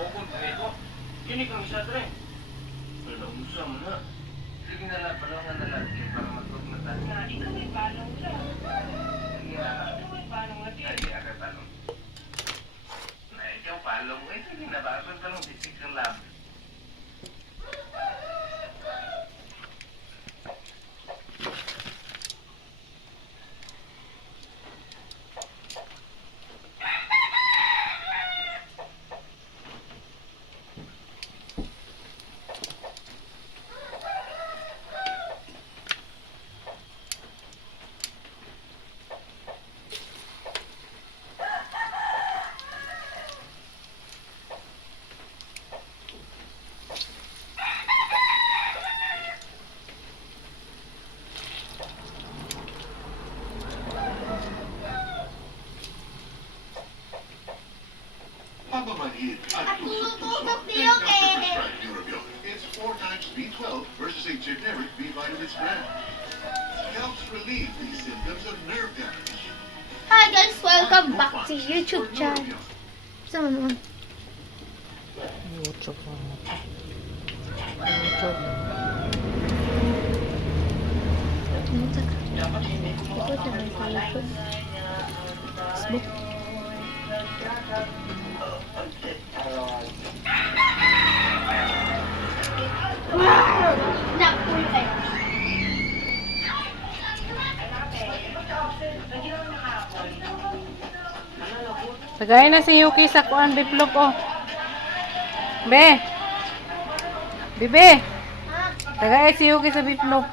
Pagod na ito. Kini kang isa tre. Wala usam na. Sige na lang, palungan na lang. Para magtugmatan. Nga, ikaw ay palong lang. Sige na lang. Ikaw ay palong natin. Ay, di agad palong. Na ikaw palong. Eh, sige na ba? Ang palong sisig ng lab. At tumutusok ni Yoke. It's 4 times B12 versus a generic B vitamin brand. Helps relieve these symptoms of nerve damage. Hi guys, welcome back to YouTube channel. Sama naman. YouTube lang ito. YouTube. Pumunta ka. Ikot naman sa YouTube. Facebook. Napulo kayo. Tagay na si Yuki sa kuan biplop oh. Be. Bibe. Tagay si Yuki sa biplop.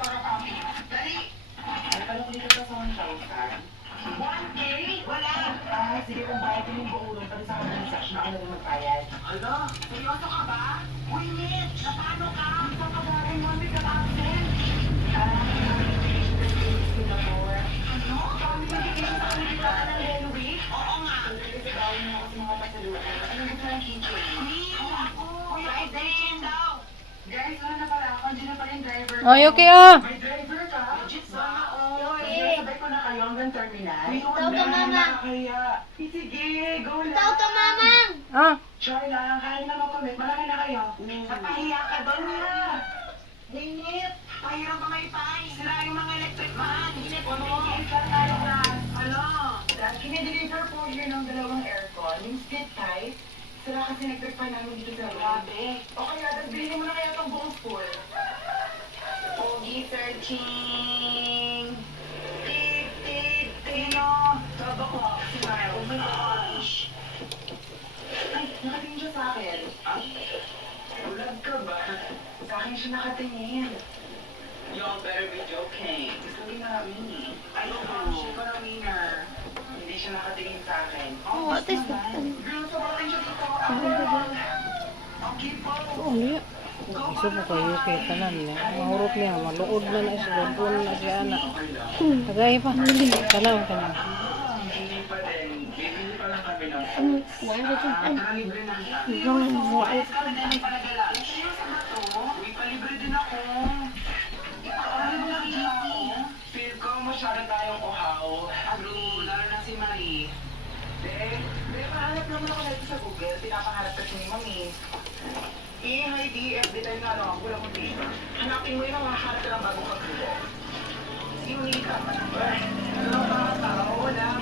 Sige, kung bayad ko yung buulong, pati sa mga transaction ako na magbayad. Ano? Seryoso ka ba? Uy, Mitch! Paano ka? Papagarin mo, may ka-absent. Singapore. Ano? Kami magiging sa kanila ka ng Yellow Week? Oo nga. Kasi gawin mo kasi mga pasaluhan. Ano gusto ng kitchen? Ako! Kuya, i-date daw! Guys, wala na pala ako. Andiyan na pala yung driver. Oh, Yuki oh. May driver ka? Legit ba? Oo. Sabay ko na kayo hanggang terminal. Ikaw ka, mama. Kaya, sige, go lang. Ikaw ka, mamang. Ah. Try lang, kaya na mag-commit. Malaki na kayo. Napahiya ka doon na. Dingit. Pahirap ka may pay. Sira yung mga electric man. Pumigil ka tayo na. Ano? Kinedeliver po yun ng dalawang aircon. Yung split type. Sira kasi electric pan namin dito sa grabe. O kaya, bilhin mo na kaya itong buong full. Pogi searching. Tip, tip, tino. Saba ko, smile. Oh my gosh. Ay, nakatingin siya sa akin. Ah? Bulag ka ba? Sa akin siya nakatingin. You all better be joking. Gusto rin namin. Ay, Oo. siya pa ng winner. Hindi siya nakatingin sa akin. What is that? Girl, sobrang siya dito. Okay po. Oh, niya. Iso mo kay Yuki tanan niya. Mahurot niya, maluod na siya, gabon na siya anak. Tagay pa. Tanaw ka na. Hindi pa din. Bibili pa lang kami ng Wala ka dyan. Nakalibre na siya. Yung voice. Ayos ka din ang palagala. Seryoso ba to? May palibre din ako. Ano ba nakikita? Feel ko masyado tayong uhaw. True, lalo na si Marie. Pahanap naman ako dito sa Google. Pinapangarap kasi ni Mami. Hi, DF. Detail na ako. Wala kong dito. Hanapin mo yun ang makaharap ka ng bagong pagkulo. Sino ka? Ano ba? Tao? Wala.